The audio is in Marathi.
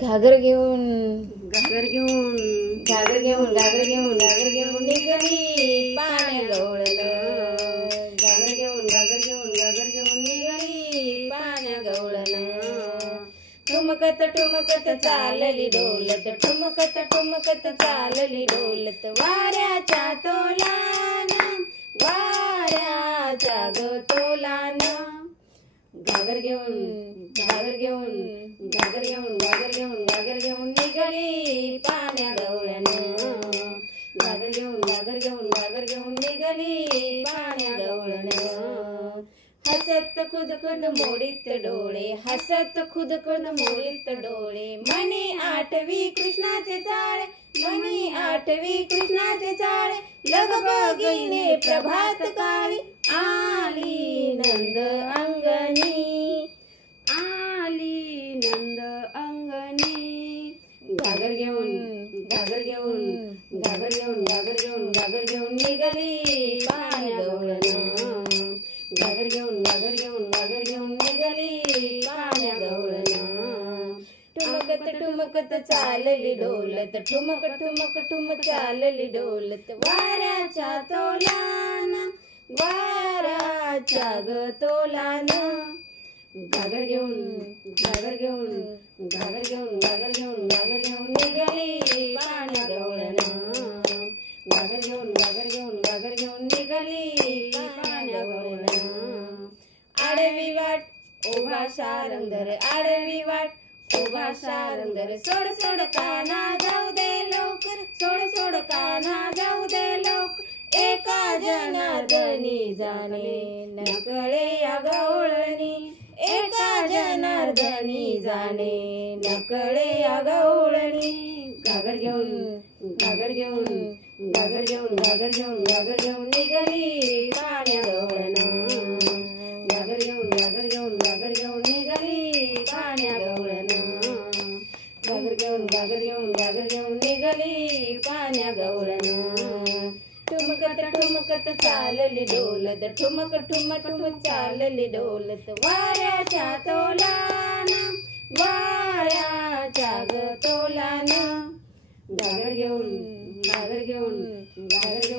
घागर घेऊन घागर घेऊन घागर घेऊन घागर घेऊन घागर घेऊन निघाली पाण्या गवळण घागर घेऊन घागर घेऊन घागर घेऊन निघाली पाण्या गवळण ठुमकत ठुमकत चालली डोलत ठुमकत ठुमकत चालली डोलत वाऱ्याच्या तोलान वाऱ्याच्या ग तोलान घागर घेऊन घागर घेऊन घागर घेऊन घागर घेऊन घागर घेऊन निघाली पाण्या गवळण घागर घेऊन घागर घेऊन घागर घेऊन निघाली पाण्या गवळण हसत खुद खुद मोडीत डोळे हसत खुद खुद मोडीत डोळे मनी आठवी कृष्णाचे चाळे मनी आठवी कृष्णाचे चाळे लग बघिने प्रभात काळी आली नंद अंगणी आली नंद अंगणी घागर घेऊन घागर घेऊन घागर घेऊन घागर घेऊन घागर घेऊन निघाली पाण्या गवळण घागर घेऊन घागर घेऊन घागर घेऊन निघाली पाण्या गवळण ठुमकत ठुमकत चालली डोलत ठुमक ठुमक ठुमक चालली डोलत वाऱ्याच्या तोलान वाऱ्याच्या ग तोलान घागर घेऊन घागर घेऊन घागर घेऊन घागर घेऊन घागर घेऊन निघाली पाण्या गवळण घागर घेऊन घागर घेऊन घागर घेऊन निघाली पाण्या गवळण आडवी वाट उभा शारंगर आडवी वाट उभा शारंगर सोड सोड काना जाऊ दे लवकर सोड सोड काना जाऊ दे लवकर एका जनार्दनी जाणे नकळे या गवळणी एका जनार्दनी जाणे नकळे या गवळणी घागर घेऊन घागर घेऊन घागर घेऊन घागर घेऊन घागर घेऊन निघाली पाण्या गवळण घागर घेऊन घागर घेऊन घागर घेऊन निघाली पाण्या गवळण घागर घेऊन घागर घेऊन घागर घेऊन निघाली पाण्या गवळण ठुमकत ठुमकत चालली डोलत ठुमक ठुमक ठुमक चालली डोलत वाऱ्याच्या तोलान वाऱ्याच्या ग तोलान घागर घेऊन घागर घेऊन घागर घेऊन